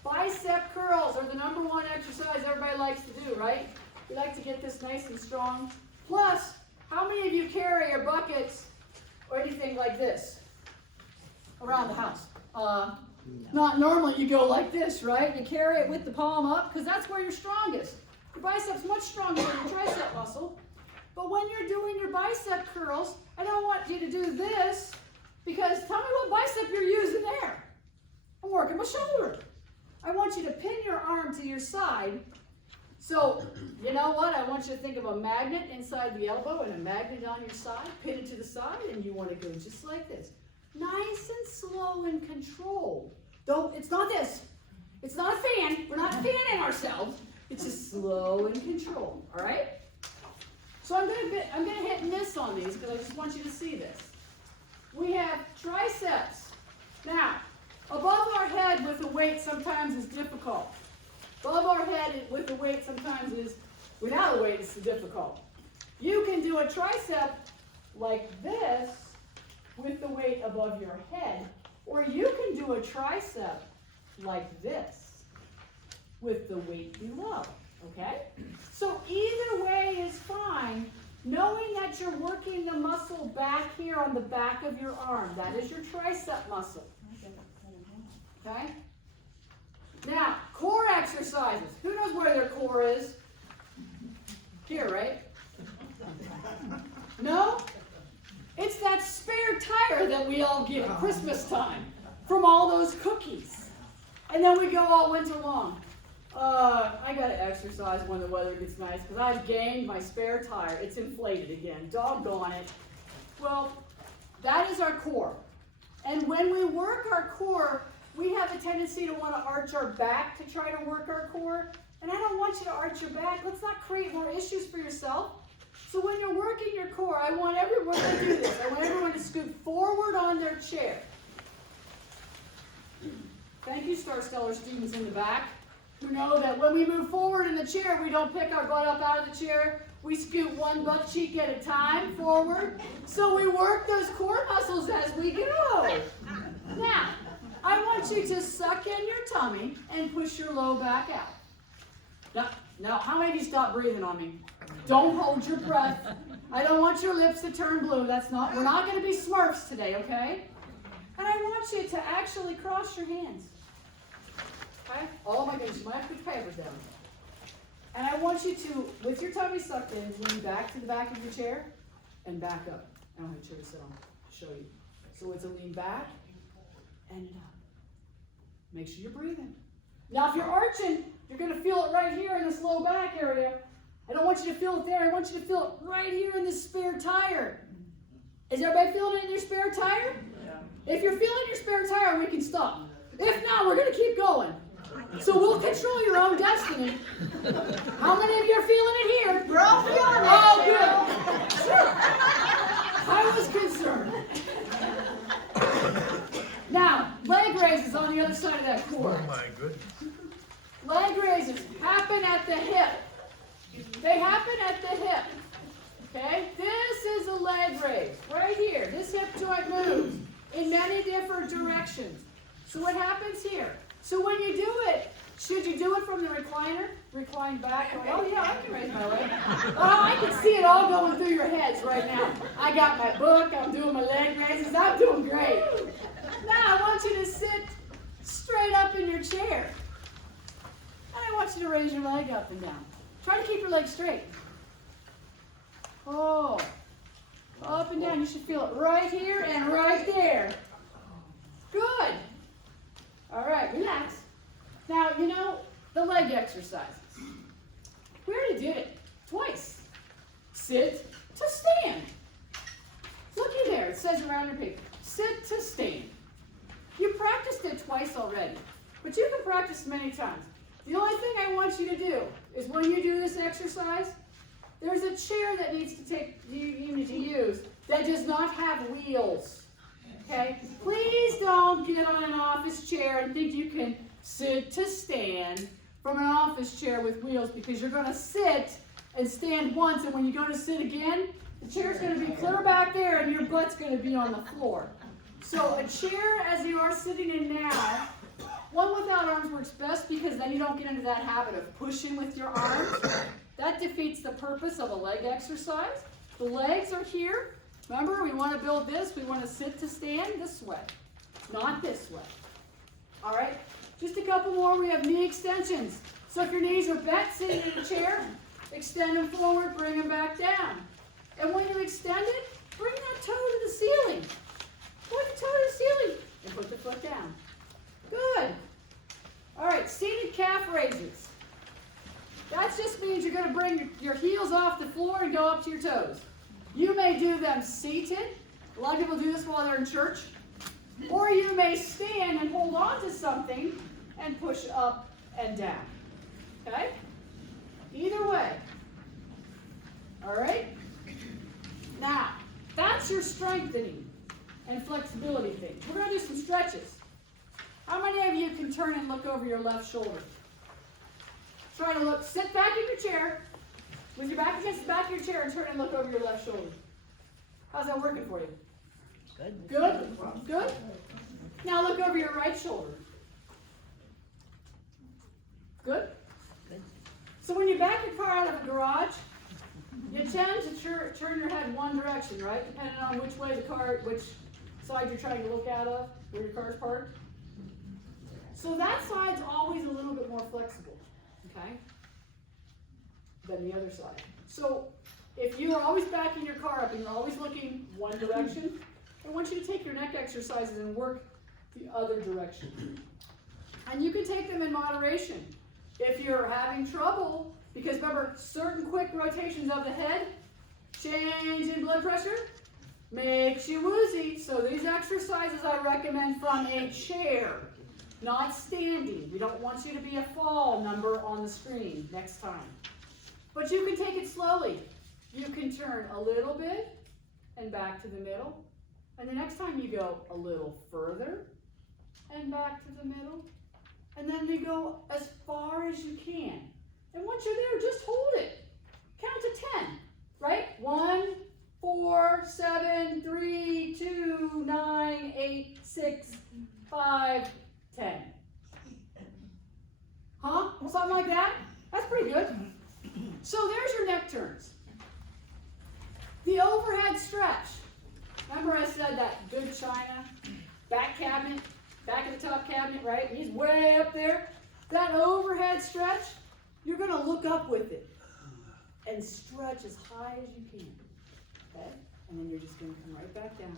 Bicep curls are the #1 exercise everybody likes to do, right? We like to get this nice and strong. Plus, how many of you carry your buckets or anything like this around the house? Not normally you go like this, right? You carry it with the palm up because that's where you're strongest. Your bicep's much stronger than your tricep muscle. But when you're doing your bicep curls, I don't want you to do this because tell me what bicep you're using there. I'm working my shoulder. I want you to pin your arm to your side. So, you know what? I want you to think of a magnet inside the elbow and a magnet on your side. Pin it to the side, and you want to go just like this. Nice and slow and controlled. It's not this. It's not a fan. We're not fanning ourselves. It's just slow and controlled, all right? So I'm gonna hit miss on these because I just want you to see this. We have triceps. Now, above our head with a weight sometimes is difficult. Above our head with a weight sometimes is, without a weight, it's difficult. You can do a tricep like this with the weight above your head, or you can do a tricep like this with the weight below, okay? So either way is fine, knowing that you're working the muscle back here on the back of your arm. That is your tricep muscle. Okay? Now, core exercises. Who knows where their core is? Here, right? No? It's that spare tire that we all get at Christmas time from all those cookies. And then we go all winter long. I gotta exercise when the weather gets nice because I've gained my spare tire. It's inflated again. Doggone it. Well, that is our core. And when we work our core, we have a tendency to want to arch our back to try to work our core. And I don't want you to arch your back. Let's not create more issues for yourself. So when you're working your core, I want everyone to do this. I want everyone to scoot forward on their chair. Thank you, Star Stellar students in the back, who know that when we move forward in the chair, we don't pick our butt up out of the chair. We scoot one butt cheek at a time forward. So we work those core muscles as we go. Now, I want you to suck in your tummy and push your low back out. Now, how many of you stop breathing on me? Don't hold your breath. I don't want your lips to turn blue. We're not going to be Smurfs today, okay? And I want you to actually cross your hands. Okay? Oh my goodness, you might have to put your papers down. And I want you to, with your tummy sucked in, lean back to the back of your chair and back up. I don't have a chair to sit on. I'll show you. So it's a lean back and up. Make sure you're breathing. Now if you're arching, you're gonna feel it right here in this low back area. I don't want you to feel it there, I want you to feel it right here in this spare tire. Is everybody feeling it in your spare tire? Yeah. If you're feeling your spare tire, we can stop. If not, we're gonna keep going. So we'll control your own destiny. How many of you are feeling it here? We're all feeling it. Oh, good. I was concerned. Now, leg raises on the other side of that cord. Oh my goodness. Leg raises happen at the hip. They happen at the hip. Okay? This is a leg raise. Right here. This hip joint moves in many different directions. So what happens here? So when you do it, should you do it from the recliner? Recline back. Oh yeah, I can raise my leg. Oh, I can see it all going through your heads right now. I got my book. I'm doing my leg raises. I'm doing great. Now I want you to sit straight up in your chair. And I want you to raise your leg up and down. Try to keep your leg straight. Oh, up and down. You should feel it right here and right there. Good. All right, relax. Now, you know, the leg exercises. We already did it twice. Sit to stand. Looky there, it says around your paper. Sit to stand. You practiced it twice already, but you can practice many times. The only thing I want you to do is when you do this exercise, there's a chair that needs to you need to use that does not have wheels. Okay? Please don't get on an office chair and think you can sit to stand from an office chair with wheels, because you're going to sit and stand once, and when you go to sit again, the chair's going to be clear back there and your butt's going to be on the floor. So a chair as you are sitting in now, one without arms works best, because then you don't get into that habit of pushing with your arms. That defeats the purpose of a leg exercise. The legs are here. Remember, we want to build this. We want to sit to stand this way, not this way. All right? Just a couple more. We have knee extensions. So if your knees are bent sitting in a chair, extend them forward, bring them back down. And when you extend it, bring that toe to the ceiling. Point the toe to the ceiling and put the foot down. Good. All right, seated calf raises. That just means you're going to bring your heels off the floor and go up to your toes. You may do them seated. A lot of people do this while they're in church. Or you may stand and hold on to something and push up and down. Okay? Either way. All right? Now, that's your strengthening and flexibility thing. We're going to do some stretches. How many of you can turn and look over your left shoulder? Try to look, sit back in your chair, with your back against the back of your chair, and turn and look over your left shoulder. How's that working for you? Good. Good? Good? Now look over your right shoulder. Good? Good. So when you back your car out of a garage, you tend to turn your head one direction, right? Depending on which side you're trying to look out of, where your car's parked. So that side's always a little bit more flexible, okay, than the other side. So if you are always backing your car up and you're always looking one direction, I want you to take your neck exercises and work the other direction. And you can take them in moderation. If you're having trouble, because remember, certain quick rotations of the head, change in blood pressure, makes you woozy. So these exercises I recommend from a chair, not standing. We don't want you to be a fall number on the screen next time. But you can take it slowly. You can turn a little bit and back to the middle. And the next time you go a little further and back to the middle. And then you go as far as you can. And once you're there, just hold it. Count to 10, right? 1, 4, 7, 3, 2, 9, 8, 6, 5, 10. Huh? Something like that? That's pretty good. So there's your neck turns. The overhead stretch. Remember I said that good china, back cabinet, back of the top cabinet, right? He's way up there. That overhead stretch, you're going to look up with it and stretch as high as you can. Okay? And then you're just going to come right back down.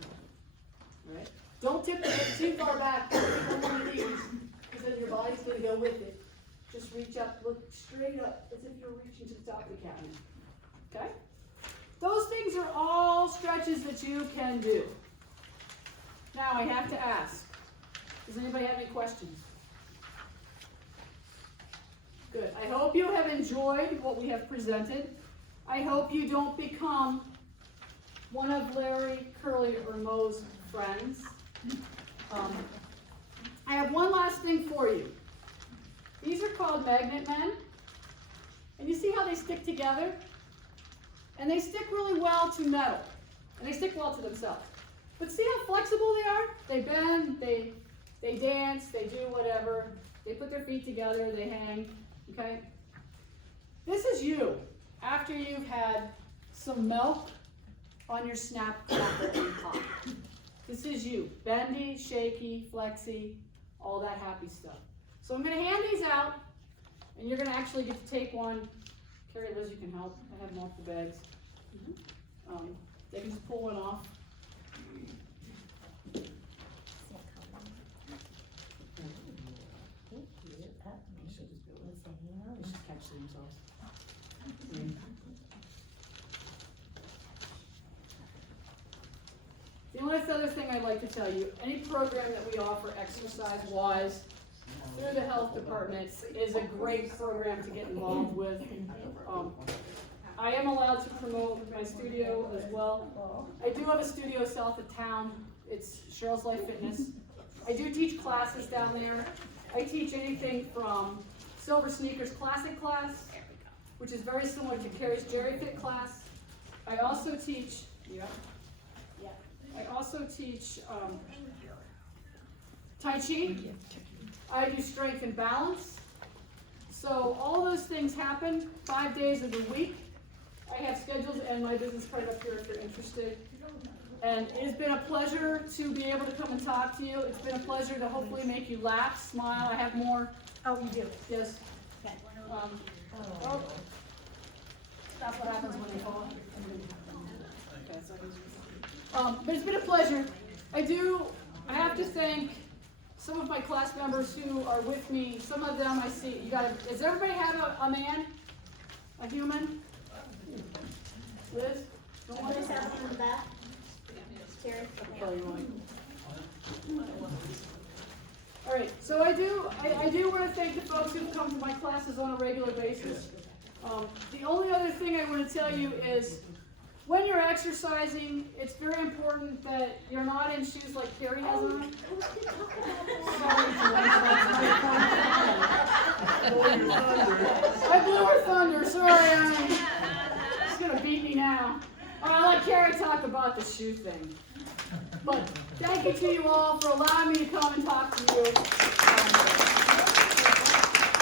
Right? Don't tip the head too far back. Don't tip on one of these. because then your body's gonna go with it. Just reach up, look straight up, as if you're reaching to the top of the cabinet. Okay? Those things are all stretches that you can do. Now I have to ask, does anybody have any questions? Good. I hope you have enjoyed what we have presented. I hope you don't become one of Larry, Curly, or Mo's friends. I have one last thing for you. These are called magnet men. And you see how they stick together? And they stick really well to metal. And they stick well to themselves. But see how flexible they are? They bend, they dance, they do whatever. They put their feet together, they hang, okay? This is you after you've had some milk on your snap crackle and pop. This is you, bendy, shaky, flexy, all that happy stuff. So I'm gonna hand these out, and you're gonna actually get to take one. Carrie, Liz, you can help. I have them off the bags. They can just pull one off. The only other thing I'd like to tell you, any program that we offer exercise-wise through the health department is a great program to get involved with. I am allowed to promote my studio as well. I do have a studio south of town. It's Cheryl's Life Fitness. I do teach classes down there. I teach anything from Silver Sneakers Classic class, which is very similar to Carrie's Jerry Fit class. I also teach, Tai Chi. I do strength and balance. So all those things happen 5 days of the week. I have schedules and my business card up here if you're interested. And it has been a pleasure to be able to come and talk to you. It's been a pleasure to hopefully make you laugh, smile. I have more. Oh, you do? Yes. That's what happens when they fall. Okay, so but it's been a pleasure. I have to thank some of my class members who are with me. Some of them I see. Does everybody have a man? A human? Liz? Don't want Just have one in the back. Terry? All right, so I do want to thank the folks who come to my classes on a regular basis. The only other thing I want to tell you is when you're exercising, it's very important that you're not in shoes like Carrie has on. I blew her thunder, sorry. She's going to beat me now. I'll let Carrie talk about the shoe thing. But thank you to you all for allowing me to come and talk to you.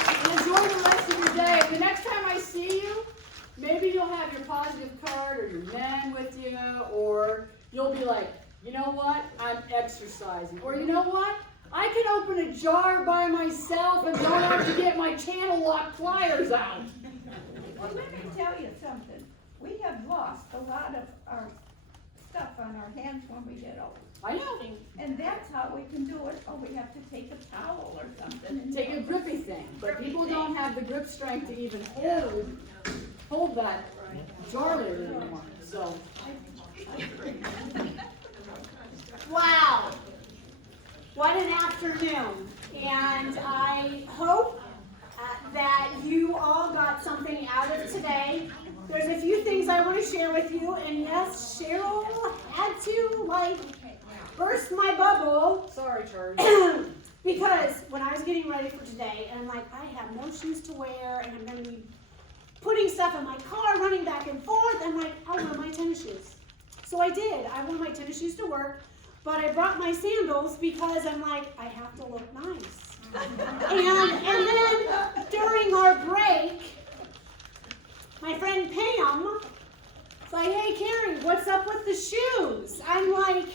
And enjoy the rest of your day. The next time I see you, maybe you'll have your positive card or your men with you, or you'll be like, you know what, I'm exercising. Or you know what, I can open a jar by myself and don't have to get my channel lock pliers out. Well, let me tell you something. We have lost a lot of our stuff on our hands when we get old. I know. And that's how we can do it, or we have to take a towel or something and Take a grippy thing, but people don't have the grip strength to even hold that jar there anymore. So. Wow. What an afternoon. And I hope that you all got something out of today. There's a few things I want to share with you. And yes, Cheryl had to, burst my bubble. Sorry, Charlie. Because when I was getting ready for today, and I'm like, I have no shoes to wear, and I'm going to be putting stuff in my car, running back and forth. I'm like, I'll wear my tennis shoes. So I did. I wore my tennis shoes to work, but I brought my sandals because I'm like, I have to look nice. and then during our break, my friend Pam was like, hey, Carrie, what's up with the shoes? I'm like,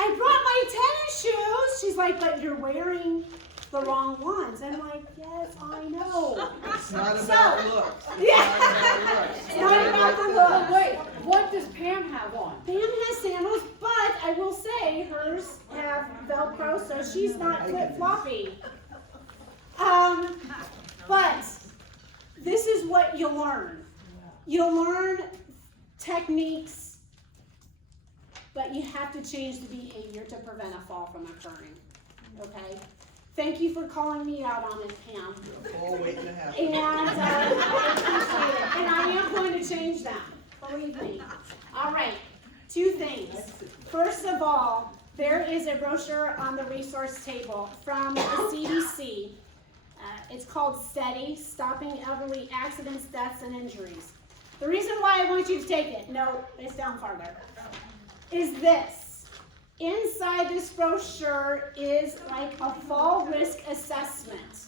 I brought my tennis shoes. She's like, but you're wearing the wrong ones. I'm like, yes, I know. It's not about looks. Yeah. It's not about the look. Wait, what does Pam have on? Pam has sandals, but I will say hers have Velcro, so she's not flip-floppy. But this is what you learn. You'll learn techniques, but you have to change the behavior to prevent a fall from occurring. Okay? Thank you for calling me out on it, Pam. All waiting to happen. And I appreciate it. And I am going to change them, believe me. All right, 2 things. First of all, there is a brochure on the resource table from the CDC. It's called STEADY, Stopping Elderly Accidents, Deaths, and Injuries. The reason why I want you to take it, no, it's down farther, is this. Inside this brochure is like a fall risk assessment.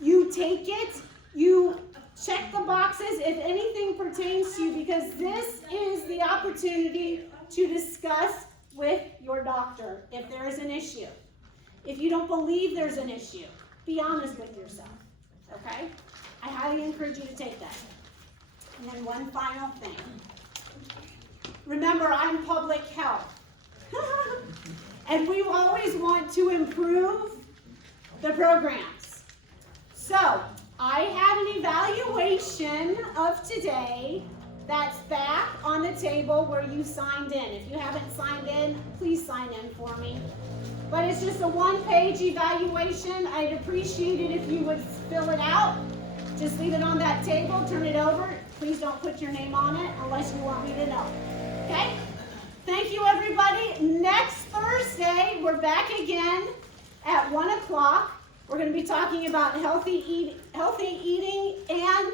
You take it, you check the boxes if anything pertains to you, because this is the opportunity to discuss with your doctor if there is an issue. If you don't believe there's an issue, be honest with yourself, okay? I highly encourage you to take that. And then one final thing. Remember, I'm public health. And we always want to improve the programs. So, I had an evaluation of today that's back on the table where you signed in. If you haven't signed in, please sign in for me. But it's just a 1-page evaluation. I'd appreciate it if you would fill it out. Just leave it on that table, turn it over. Please don't put your name on it unless you want me to know. Okay? Thank you, everybody. Next Thursday, we're back again at 1 o'clock. We're going to be talking about healthy eating and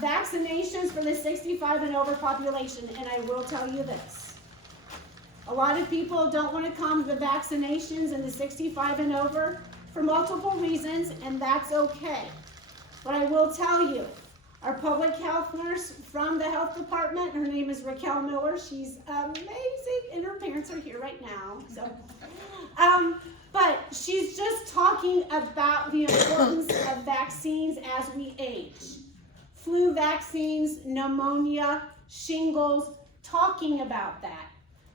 vaccinations for the 65 and over population. And I will tell you this. A lot of people don't want to come to the vaccinations in the 65 and over for multiple reasons, and that's okay. But I will tell you, our public health nurse from the health department, her name is Raquel Miller. She's amazing, and her parents are here right now. So, but she's just talking about the importance of vaccines as we age. Flu vaccines, pneumonia, shingles, talking about that.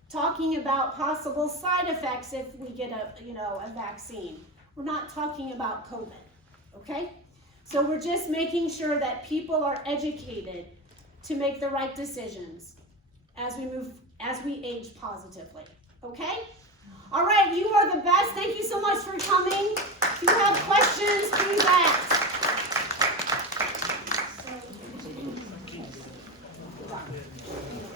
Talking about possible side effects if we get a vaccine. We're not talking about COVID, okay? So we're just making sure that people are educated to make the right decisions as we age positively, okay? All right, you are the best. Thank you so much for coming. If you have questions, please ask.